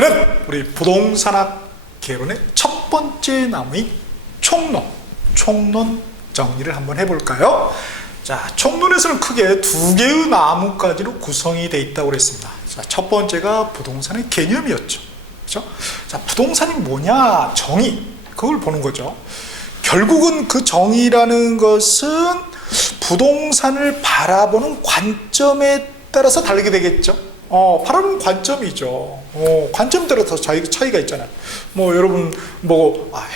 그러면은 우리 부동산학 개론의 첫 번째 나무인 총론 정리를 한번 해볼까요? 자, 총론에서는 크게 두 개의 나무까지로 구성이 되어 있다고 그랬습니다. 자, 첫 번째가 부동산의 개념이었죠. 그렇죠? 자, 부동산이 뭐냐? 정의. 그걸 보는 거죠. 결국은 그 정의라는 것은 부동산을 바라보는 관점에 따라서 다르게 되겠죠. 바라보는 관점이죠. 관점에 따라서 차이가 있잖아요. 여러분,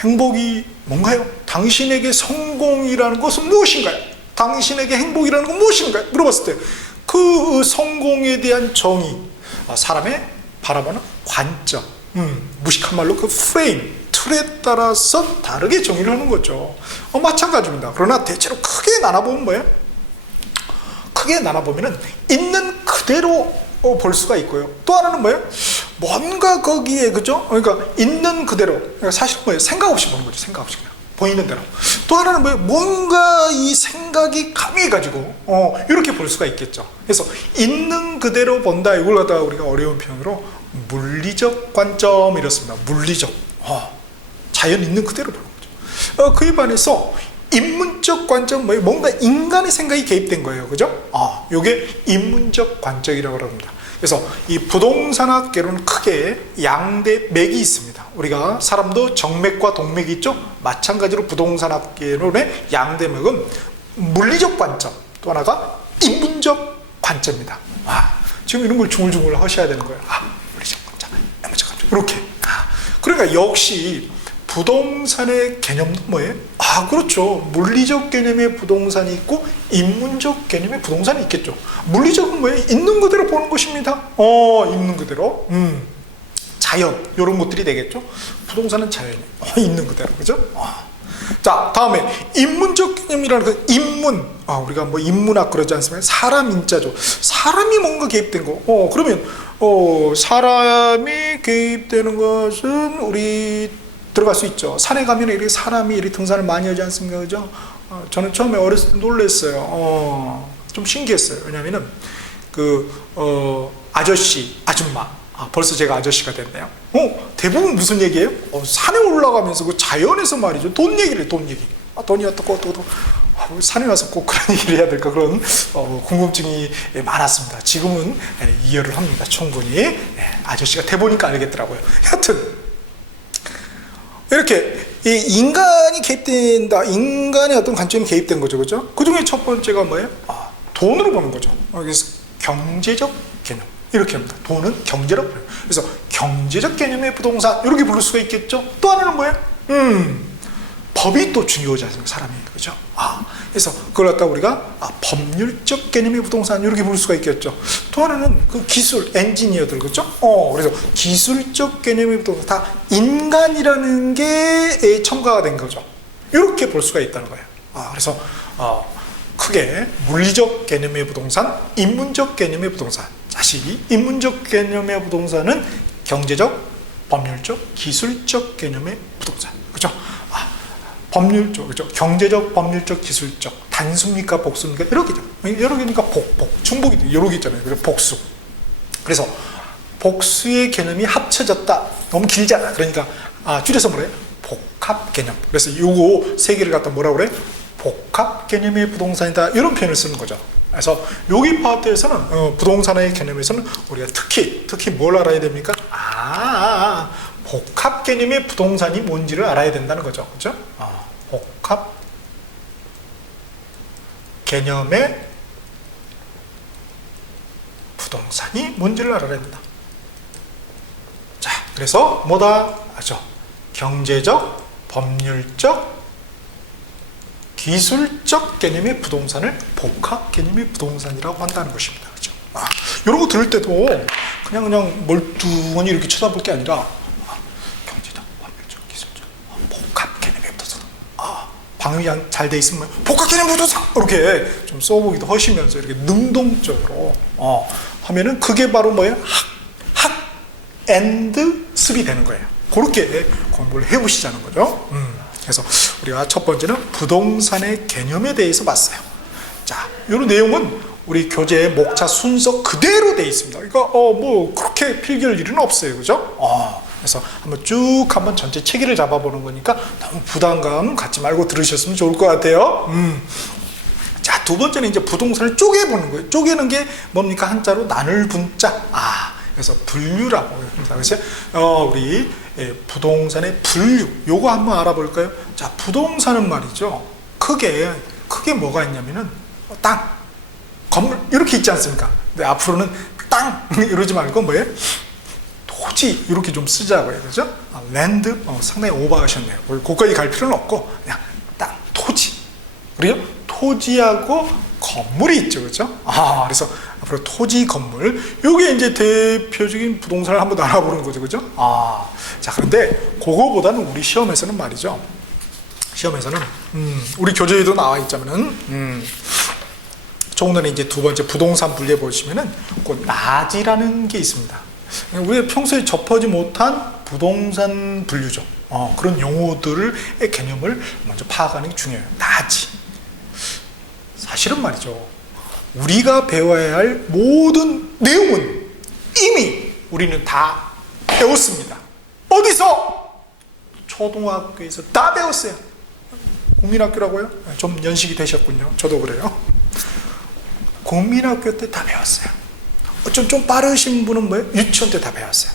행복이 뭔가요? 당신에게 성공이라는 것은 무엇인가요? 당신에게 행복이라는 건 무엇인가요? 물어봤을 때 그 성공에 대한 정의, 사람의 바라보는 관점, 무식한 말로 그 프레임, 틀에 따라서 다르게 정의를 하는 거죠. 마찬가지입니다. 그러나 대체로 크게 나눠보면 뭐예요? 크게 나눠보면은 있는 그대로 볼 수가 있고요. 또 하나는 뭐예요? 뭔가 거기에, 그죠? 그러니까 있는 그대로, 그러니까 사실 뭐예요? 생각 없이 보는 거죠. 생각 없이 그냥 보이는 대로. 또 하나는 뭐예요? 뭔가 이 생각이 가미해가지고 이렇게 볼 수가 있겠죠. 그래서 있는 그대로 본다, 이걸 갖다가 우리가 어려운 표현으로 물리적 관점 이렇습니다. 물리적, 자연 있는 그대로 보는 거죠. 그에 반해서 인문적 관점, 뭔가 인간의 생각이 개입된 거예요. 그죠? 요게 인문적 관점이라고 합니다. 그래서 이 부동산학 개론은 크게 양대 맥이 있습니다. 우리가 사람도 정맥과 동맥이 있죠? 마찬가지로 부동산학 개론의 양대 맥은 물리적 관점, 또 하나가 인문적 관점입니다. 지금 이런 걸 중얼중얼 하셔야 되는 거예요. 물리적 관점, 인문적 관점. 이렇게. 그러니까 역시 부동산의 개념도 뭐예요? 그렇죠. 물리적 개념의 부동산이 있고 인문적 개념의 부동산이 있겠죠. 물리적은 뭐예요? 있는 그대로 보는 것입니다. 있는 그대로. 자연, 이런 것들이 되겠죠. 부동산은 자연이 있는 그대로, 그죠? 자, 다음에 인문적 개념이라는 그 인문, 우리가 인문학 그러지 않습니까? 사람 인자죠. 사람이 뭔가 개입된 거. 그러면 사람이 개입되는 것은 우리 들어갈 수 있죠. 산에 가면 이렇게 사람이 이렇게 등산을 많이 하지 않습니까? 그죠? 저는 처음에 어렸을 때 놀랐어요. 좀 신기했어요. 왜냐면은 아저씨, 아줌마. 벌써 제가 아저씨가 됐네요. 대부분 무슨 얘기예요? 산에 올라가면서 그 자연에서 말이죠. 돈 얘기를, 돈 얘기. 돈이 어떻고, 산에 와서 꼭 그런 얘기를 해야 될까? 그런 궁금증이 많았습니다. 지금은 이해를 합니다. 충분히. 아저씨가 돼보니까 알겠더라고요. 하여튼, 이렇게 이 인간이 개입된다. 인간의 어떤 관점이 개입된 거죠. 그죠? 그 중에 첫 번째가 뭐예요? 돈으로 보는 거죠. 그래서 경제적 개념. 이렇게 합니다. 돈은 경제라고 해요. 그래서 경제적 개념의 부동산, 이렇게 부를 수가 있겠죠. 또 하나는 뭐예요? 법이 또 중요하지 않습니까? 사람이. 그죠? 그래서 그걸 갖다 우리가 법률적 개념의 부동산, 이렇게 부를 수가 있겠죠. 또 하나는 그 기술, 엔지니어들, 그죠? 그래서 기술적 개념의 부동산, 다 인간이라는 게 첨가가 된 거죠. 이렇게 볼 수가 있다는 거예요. 그래서 크게 물리적 개념의 부동산, 인문적 개념의 부동산. 다시 인문적 개념의 부동산은 경제적, 법률적, 기술적 개념의 부동산. 그죠? 법률적, 그죠? 경제적, 법률적, 기술적. 단수입니까? 복수입니까? 이렇게죠. 여러 개니까 중복이 여러 개 있잖아요. 그래서 복수. 그래서 복수의 개념이 합쳐졌다. 너무 길잖아. 그러니까 줄여서 뭐래요? 복합 개념. 그래서 요거 세 개를 갖다 뭐라고 그래? 복합 개념의 부동산이다. 이런 표현을 쓰는 거죠. 그래서 여기 파트에서는 부동산의 개념에서는 우리가 특히 뭘 알아야 됩니까? 복합 개념의 부동산이 뭔지를 알아야 된다는 거죠. 그죠? 복합 개념의 부동산이 뭔지를 알아야 된다. 자, 그래서 뭐다? 경제적, 법률적, 기술적 개념의 부동산을 복합 개념의 부동산이라고 한다는 것입니다. 그죠? 이런 거 들을 때도 그냥 멀뚱하니 이렇게 쳐다볼 게 아니라 경제적, 법률적, 기술적, 복합 개념의 부동산. 방음이 잘 돼 있으면 복합 개념 부동산 이렇게 좀 써보기도 하시면서 이렇게 능동적으로 하면은 그게 바로 뭐예요? 학 앤드 습이 되는 거예요. 그렇게 공부를 해보시자는 거죠. 그래서 우리가 첫 번째는 부동산의 개념에 대해서 봤어요. 자, 이런 내용은 우리 교재의 목차 순서 그대로 돼 있습니다. 그러니까 뭐 그렇게 필기할 일은 없어요, 그죠? 그래서 한번 전체 체계를 잡아보는 거니까 너무 부담감 갖지 말고 들으셨으면 좋을 것 같아요. 자, 두 번째는 이제 부동산을 쪼개보는 거예요. 쪼개는 게 뭡니까? 한자로 나눌 분자. 그래서 분류라고 합니다. 그래서 우리 부동산의 분류, 요거 한번 알아볼까요? 자, 부동산은 말이죠. 크게 뭐가 있냐면은 땅, 건물 이렇게 있지 않습니까? 근데 앞으로는 땅 이러지 말고 뭐예요? 토지 이렇게 좀 쓰자고요, 그죠? 랜드 상당히 오버하셨네요. 거기까지 갈 필요는 없고 그냥 땅, 토지. 그리고 토지하고 건물이 있죠, 그죠? 그래서 앞으로 토지, 건물, 요게 이제 대표적인 부동산을 한번 알아보는 거죠, 그죠? 자, 그런데 그거보다는 우리 시험에서는 말이죠. 시험에서는 우리 교재에도 나와 있자면은 조금 이제 두 번째 부동산 분류해 보시면은 그 나지라는 게 있습니다. 우리가 평소에 접하지 못한 부동산 분류죠. 그런 용어들의 개념을 먼저 파악하는 게 중요해요. 나지. 사실은 말이죠. 우리가 배워야 할 모든 내용은 이미 우리는 다 배웠습니다. 어디서? 초등학교에서 다 배웠어요. 국민학교라고요? 좀 연식이 되셨군요. 저도 그래요. 국민학교 때 다 배웠어요. 좀 빠르신 분은 뭐예요? 유치원 때 다 배웠어요.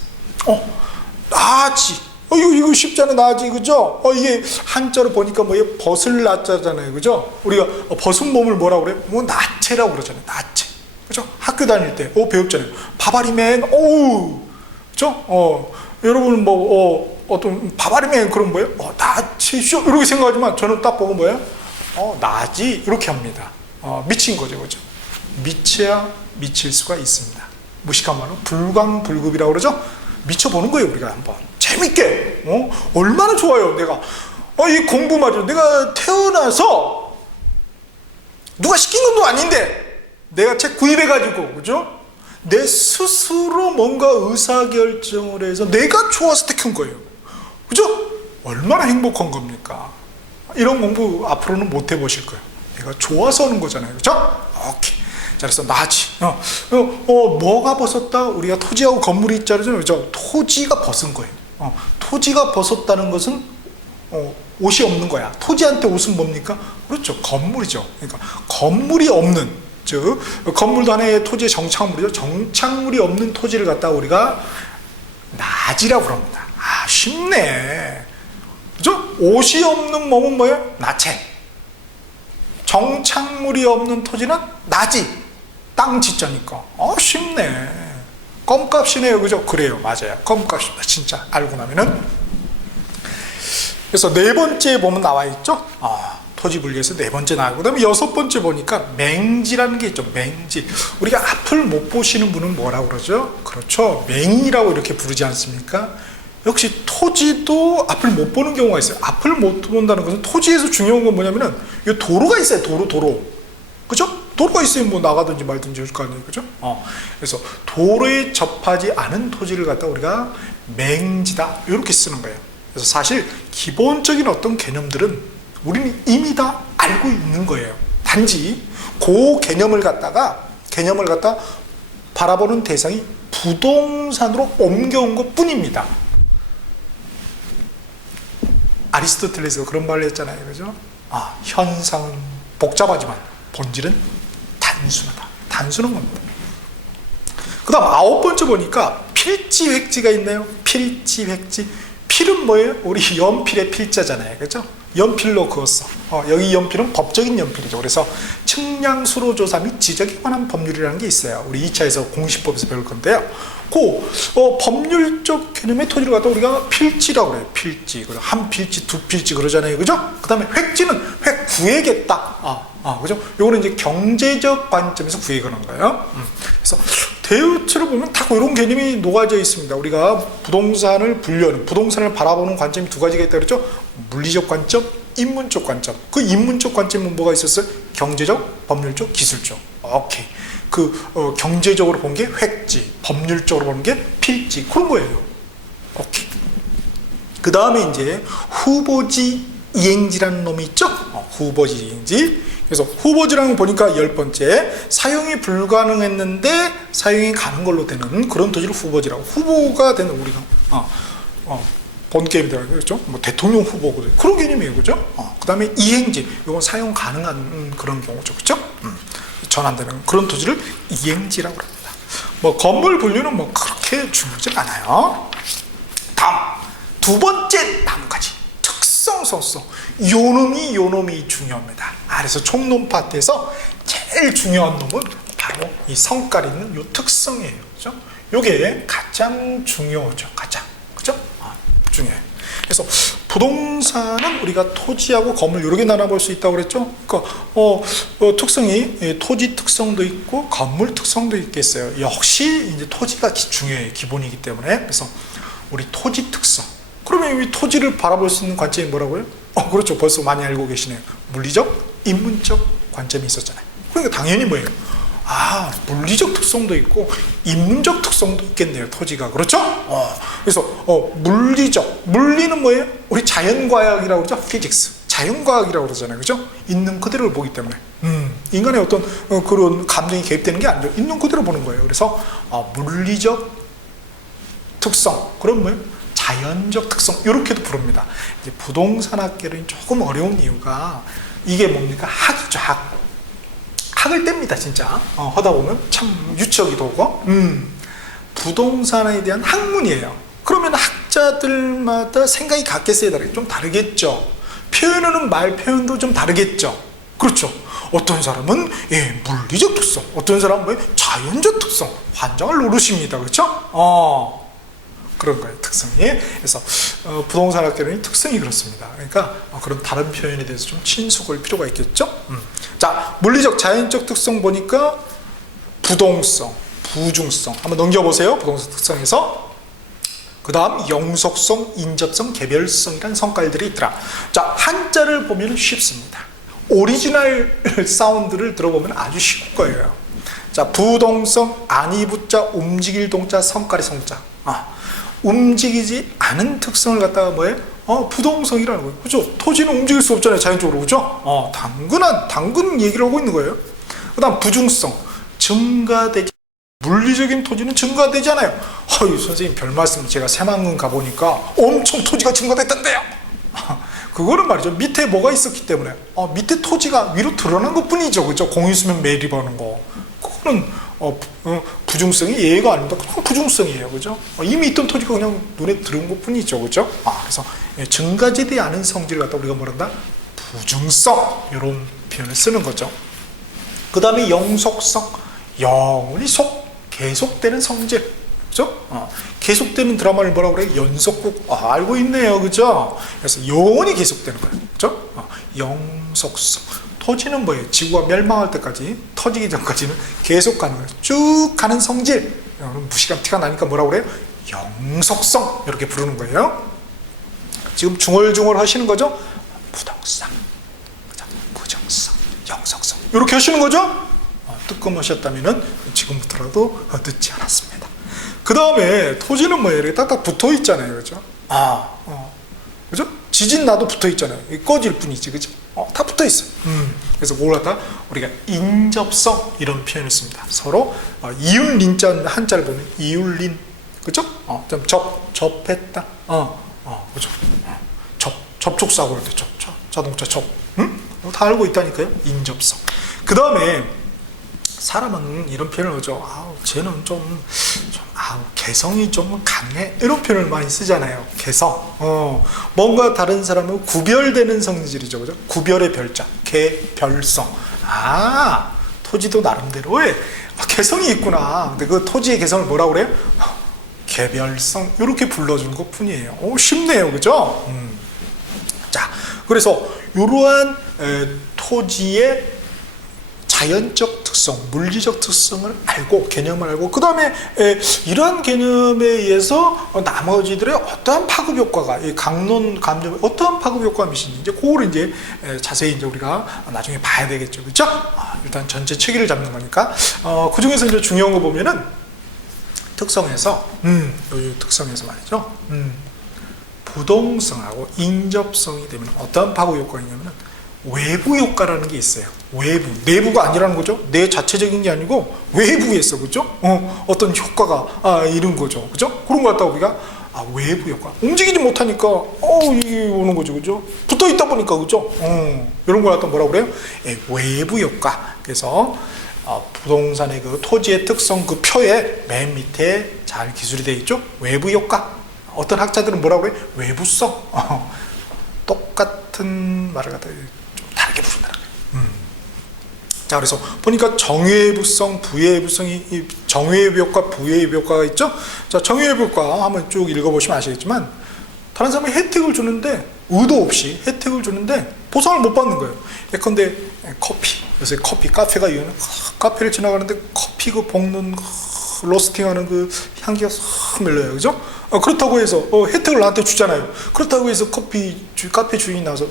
나지. 이거 쉽잖아요. 나지, 그죠? 이게 한자로 보니까 뭐예요? 벗을 나자잖아요, 그죠? 우리가 벗은 몸을 뭐라고 그래요? 뭐 나체라고 그러잖아요. 나체, 그죠? 학교 다닐 때 배웠잖아요. 바바리맨, 그죠? 여러분은 어떤 바바리맨 그런 뭐예요? 나체 쇼 이렇게 생각하지만 저는 딱 보고 뭐예요? 나지 이렇게 합니다. 미친 거죠, 그죠? 미쳐야 미칠 수가 있습니다. 무식한 말로 불광불급이라고 그러죠? 미쳐보는 거예요, 우리가 한번. 재밌게. 얼마나 좋아요, 내가. 이 공부 말이죠. 내가 태어나서 누가 시킨 것도 아닌데 내가 책 구입해가지고, 그죠? 내 스스로 뭔가 의사결정을 해서 내가 좋아서 택한 거예요. 그죠? 얼마나 행복한 겁니까? 이런 공부 앞으로는 못 해보실 거예요. 내가 좋아서 하는 거잖아요, 그죠? 오케이. 자, 그래서 나지. 뭐가 벗었다? 우리가 토지하고 건물이 있잖아요, 그죠? 토지가 벗은 거예요. 토지가 벗었다는 것은 옷이 없는 거야. 토지한테 옷은 뭡니까? 그렇죠, 건물이죠. 그러니까 건물이 없는, 즉 건물도 하나의 토지의 정착물이죠. 정착물이 없는 토지를 갖다가 우리가 나지라고 합니다. 쉽네, 그죠? 옷이 없는 몸은 뭐예요? 나체. 정착물이 없는 토지는 나지. 땅 지자니까. 쉽네. 껌값이네요, 그죠? 그래요, 맞아요. 껌값입니다, 진짜. 알고 나면은. 그래서 네 번째 보면 나와 있죠? 토지 분리에서 네 번째 나오고, 그 다음에 여섯 번째 보니까 맹지라는 게 있죠. 맹지. 우리가 앞을 못 보시는 분은 뭐라고 그러죠? 그렇죠, 맹이라고 이렇게 부르지 않습니까? 역시 토지도 앞을 못 보는 경우가 있어요. 앞을 못 본다는 것은 토지에서 중요한 건 뭐냐면은 이 도로가 있어요. 도로. 그죠? 도로가 있으면 뭐 나가든지 말든지 할 거 아니에요, 그죠? 그래서 도로에 접하지 않은 토지를 갖다 우리가 맹지다 이렇게 쓰는 거예요. 그래서 사실 기본적인 어떤 개념들은 우리는 이미 다 알고 있는 거예요. 단지 그 개념을 갖다 바라보는 대상이 부동산으로 옮겨온 것 뿐입니다. 아리스토텔레스가 그런 말을 했잖아요, 그죠? 현상은 복잡하지만 본질은 단순하다. 단순한 겁니다. 그 다음 아홉 번째 보니까 필지획지가 있네요. 필지획지. 필은 뭐예요? 우리 연필의 필자잖아요, 그죠? 연필로 그었어. 여기 연필은 법적인 연필이죠. 그래서 측량수로 조사 및 지적에 관한 법률이라는 게 있어요. 우리 2차에서 공시법에서 배울 건데요. 법률적 개념의 토지를 갖다 우리가 필지라고 그래요. 필지. 한 필지, 두 필지 그러잖아요, 그죠? 그 다음에 획지는 획 구획했다. 그죠? 요거는 이제 경제적 관점에서 구획하는 거예요. 그래서 대우체를 보면 다 이런 개념이 녹아져 있습니다. 우리가 부동산을 분류하는, 부동산을 바라보는 관점이 두 가지가 있다 그랬죠? 물리적 관점, 인문적 관점. 그 인문적 관점은 뭐가 있었어요? 경제적, 법률적, 기술적. 오케이. 경제적으로 본 게 획지, 법률적으로 보는 게 필지, 그런 거예요. 오케이. 그 다음에 이제 후보지 이행지라는 놈이 있죠. 후보지 이행지. 그래서 후보지라는 거 보니까 10번째, 사용이 불가능했는데 사용이 가는 걸로 되는 그런 토지를 후보지라고. 후보가 되는 우리가 본 게임이 되는 거죠. 뭐 대통령 후보거든요. 그런 개념이에요, 그죠? 그 다음에 이행지, 이건 사용 가능한 그런 경우죠, 그죠? 전환되는 그런 토지를 이행지라고 합니다. 뭐 건물 분류는 뭐 그렇게 중요하지 않아요. 다음 두 번째 나뭇가지, 특성, 성성. 요 놈이 중요합니다. 그래서 총론 파트에서 제일 중요한 놈은 바로 이 성깔 있는 요 특성이에요, 그죠? 요게 가장 중요하죠, 가장, 그죠? 중요해요. 그래서 부동산은 우리가 토지하고 건물 여러 개 나눠볼 수 있다고 그랬죠. 그러니까 특성이 토지 특성도 있고 건물 특성도 있겠어요. 역시 이제 토지가 중요해요, 기본이기 때문에. 그래서 우리 토지 특성. 그러면 이 토지를 바라볼 수 있는 관점이 뭐라고요? 그렇죠. 벌써 많이 알고 계시네요. 물리적, 인문적 관점이 있었잖아요. 그러니까 당연히 뭐예요? 물리적 특성도 있고 인문적 특성도 있겠네요, 토지가. 그렇죠? 그래서 물리적, 물리는 뭐예요? 우리 자연과학이라고 그러죠? 피직스. 자연과학이라고 그러잖아요, 그죠? 있는 그대로를 보기 때문에 인간의 어떤 그런 감정이 개입되는 게 아니죠. 있는 그대로 보는 거예요. 그래서 물리적 특성, 그럼 뭐예요? 자연적 특성, 이렇게도 부릅니다. 이제 부동산 학계는 조금 어려운 이유가 이게 뭡니까? 학이죠, 학. 학을 뗍니다, 진짜. 하다 보면 참 유치하기도 하고. 부동산에 대한 학문이에요. 그러면 학자들마다 생각이 같겠어요, 다르게? 좀 다르겠죠. 표현하는 말 표현도 좀 다르겠죠. 그렇죠. 어떤 사람은 물리적 특성, 어떤 사람은 자연적 특성, 환장을 노르십니다. 그렇죠? 그런 거예요, 특성이. 그래서 부동산 학계론의 특성이 그렇습니다. 그러니까 그런 다른 표현에 대해서 좀 친숙할 필요가 있겠죠. 자, 물리적, 자연적 특성 보니까 부동성, 부중성 한번 넘겨보세요. 부동산 특성에서. 그 다음 영속성, 인접성, 개별성이라는 성깔들이 있더라. 자, 한자를 보면 쉽습니다. 오리지널 사운드를 들어보면 아주 쉬울 거예요. 자, 부동성, 아니부자, 움직일 동자, 성깔의 성자. 움직이지 않은 특성을 갖다가 뭐예요? 부동성이라는 거예요. 그죠? 토지는 움직일 수 없잖아요, 자연적으로. 그죠? 당근 얘기를 하고 있는 거예요. 그 다음 부중성, 증가되지, 물리적인 토지는 증가되잖아요. 선생님 별 말씀, 제가 새만금 가보니까 엄청 토지가 증가됐던데요. 그거는 말이죠, 밑에 뭐가 있었기 때문에. 밑에 토지가 위로 드러난 것 뿐이죠, 그죠? 공유수면 매립하는 거. 그거는 부중성이 예외가 아닙니다. 그냥 부중성이에요, 그죠? 이미 있던 토지가 그냥 눈에 들어온 것 뿐이죠, 그죠? 그래서 증가되지 않은 성질을 갖다 우리가 뭐란다? 부중성, 이런 표현을 쓰는 거죠. 그 다음에 영속성, 영원히 계속되는 성질, 그죠? 계속되는 드라마를 뭐라고 그래요? 연속곡. 알고 있네요, 그죠? 그래서 영원히 계속되는 거예요, 그죠? 영속성. 토지는 뭐예요? 지구가 멸망할 때까지, 터지기 전까지는 계속 가는 거예요. 쭉 가는 성질. 무시감 티가 나니까 뭐라고 그래요? 영속성. 이렇게 부르는 거예요. 지금 중얼중얼 하시는 거죠? 부동산, 부정성, 영속성. 이렇게 하시는 거죠? 뜨끔하셨다면 지금부터라도 늦지 않았습니다. 그 다음에 토지는 뭐예요? 이렇게 딱딱 붙어 있잖아요, 그죠? 그죠? 지진 나도 붙어 있잖아요. 꺼질 뿐이지, 그죠? 다 붙어 있어요. 그래서 그걸 갖다 우리가 인접성, 이런 표현을 씁니다. 서로 이윤린자 한자를 보면 이윤린, 그죠? 좀 접했다. 그죠? 접촉사고 할 때 자동차 다 알고 있다니까요. 인접성. 그 다음에 사람은 이런 표현을 하죠. 쟤는 좀 개성이 좀 강해, 이런 표현을 많이 쓰잖아요. 개성. 뭔가 다른 사람은 구별되는 성질이죠, 그죠? 구별의 별자, 개별성. 토지도 나름대로의 개성이 있구나. 근데 그 토지의 개성을 뭐라고 그래요? 개별성. 이렇게 불러주는 것 뿐이에요. 쉽네요, 그죠? 자, 그래서 이러한 토지의 자연적 특성, 물리적 특성을 알고, 개념을 알고, 그 다음에 이러한 개념에 의해서 나머지들의 어떠한 파급 효과가, 이 강론 감정에 어떠한 파급 효과가 미치는지, 이제 그거를 이제 자세히 이제 우리가 나중에 봐야 되겠죠, 그렇죠? 일단 전체 체계를 잡는 거니까. 그 중에서 이제 중요한 거 보면은 특성에서, 이 특성에서 말이죠. 부동성하고 인접성이 되면 어떤 파고 효과가 있냐면 외부 효과라는 게 있어요. 외부, 내부가 아니라는 거죠. 내 자체적인 게 아니고 외부에서, 그죠? 어떤 효과가 이런 거죠, 그죠? 그런 거 갖다가 우리가 외부 효과, 움직이지 못하니까 이게 오는 거죠, 그죠? 붙어 있다 보니까, 그죠? 이런 거 갖다 뭐라고 그래요? 외부 효과. 그래서 부동산의 그 토지의 특성 그 표에 맨 밑에 잘 기술이 되어 있죠. 외부 효과. 어떤 학자들은 뭐라고 그래? 외부성. 똑같은 말을 갖다 좀 다르게 부른다는 거예요. 자, 그래서 보니까 정외부성, 부외부성이, 정외부 효과, 부외부 효과가 있죠. 자, 정외부 효과 한번 쭉 읽어보시면 아시겠지만, 다른 사람이 혜택을 주는데 의도 없이 혜택을 주는데 보상을 못 받는 거예요. 예컨대 커피, 요새 커피 카페가 유행해. 카페를 지나가는데 커피 그 볶는 로스팅하는 그 향기가 싹 밀려요, 그죠? 그렇다고 해서 혜택을 나한테 주잖아요. 그렇다고 해서 카페 주인이 나와서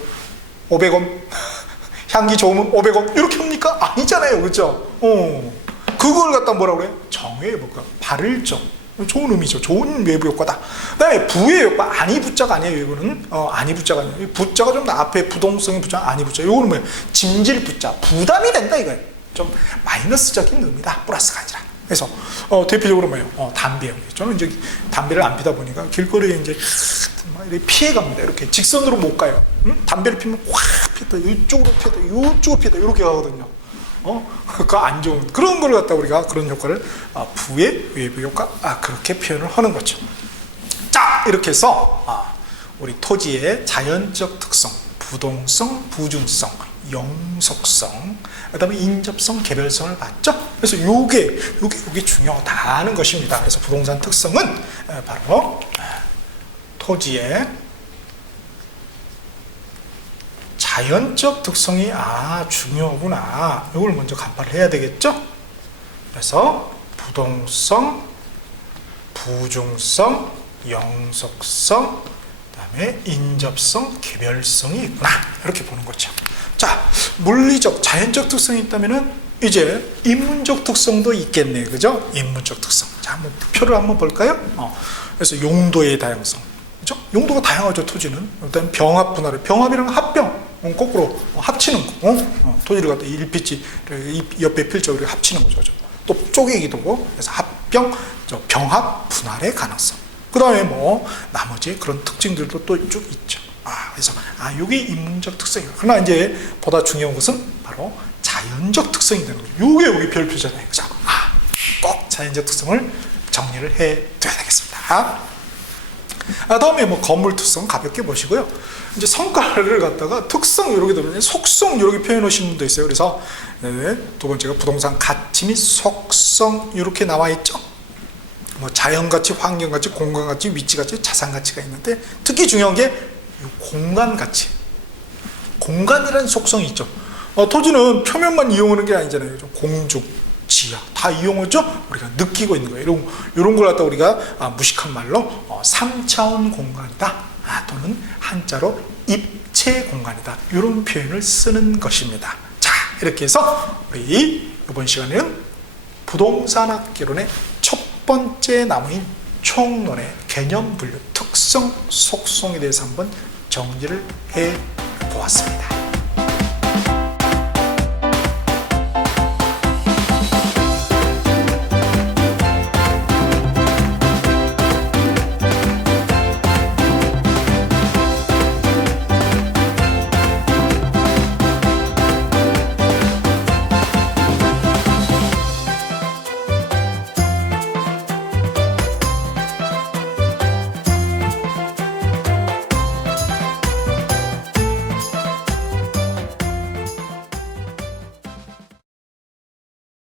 500원 향기 좋으면 500원 이렇게 합니까? 아니잖아요, 그죠? 그걸 갖다 뭐라고 그래요? 정외부가 발을정. 좋은 의미죠. 좋은 외부 효과다. 그 다음에 부의 효과, 아니 부자가 아니에요, 이거는. 아니 부자가 아니에요. 부자가 좀 앞에 부동성의 부자, 아니 부자. 이거는 뭐예요? 짐질 부자, 부담이 된다, 이거예요. 좀 마이너스적인 의미다, 플러스가 아니라. 그래서 대표적으로 뭐예요? 담배. 저는 이제 담배를 안 피다 보니까 길거리에 이제 이렇게 피해 갑니다. 이렇게 직선으로 못 가요. 담배를 피면 확 피다, 이쪽으로 피다, 이쪽으로 피다, 이렇게 가거든요. 그거 안 좋은 그런 걸 갖다 우리가 그런 효과를 부의 외부 효과 그렇게 표현을 하는 거죠. 자, 이렇게 해서 우리 토지의 자연적 특성, 부동성, 부중성, 영속성, 그다음에 인접성, 개별성을 봤죠. 그래서 요게 중요하다는 것입니다. 그래서 부동산 특성은 바로 토지의 자연적 특성이 중요하구나. 이걸 먼저 간파를 해야 되겠죠. 그래서 부동성, 부중성, 영속성, 그다음에 인접성, 개별성이 있구나. 이렇게 보는 거죠. 자, 물리적, 자연적 특성이 있다면은 이제 인문적 특성도 있겠네요, 그죠? 인문적 특성. 자, 한번 표를 한번 볼까요? 그래서 용도의 다양성, 그죠? 용도가 다양하죠, 토지는. 일단 병합 분할을, 병합이랑 합병. 거꾸로 합치는 거, 토지를 갖다 1피치 옆에 필적으로 합치는 거죠. 또 쪼개기도 하고, 그래서 합병, 병합 분할의 가능성. 그 다음에 나머지 그런 특징들도 또 쭉 있죠. 그래서 이게 인문적 특성이에요. 그러나 이제 보다 중요한 것은 바로 자연적 특성이 되는 거예요. 이게 별표잖아요, 그죠? 꼭 자연적 특성을 정리를 해둬야 되겠습니다. 다음에 건물 특성 가볍게 보시고요. 이제 성과를 갖다가 특성 이렇게 되면 속성 이렇게 표현해 놓으신 분도 있어요. 그래서 두 번째가 부동산 가치 및 속성 이렇게 나와 있죠. 자연 가치, 환경 가치, 공간 가치, 위치 가치, 자산 가치가 있는데 특히 중요한 게 공간 가치. 공간이라는 속성이 있죠. 토지는 표면만 이용하는 게 아니잖아요. 공중, 지하 다 이용하죠. 우리가 느끼고 있는 거예요. 이런 걸 갖다 우리가 무식한 말로 3차원 공간이다. 또는 한자로 입체 공간이다. 이런 표현을 쓰는 것입니다. 자, 이렇게 해서 우리 이번 시간에는 부동산학개론의 첫 번째 나무인 총론의 개념 분류, 특성, 속성에 대해서 한번 정리를 해 보았습니다.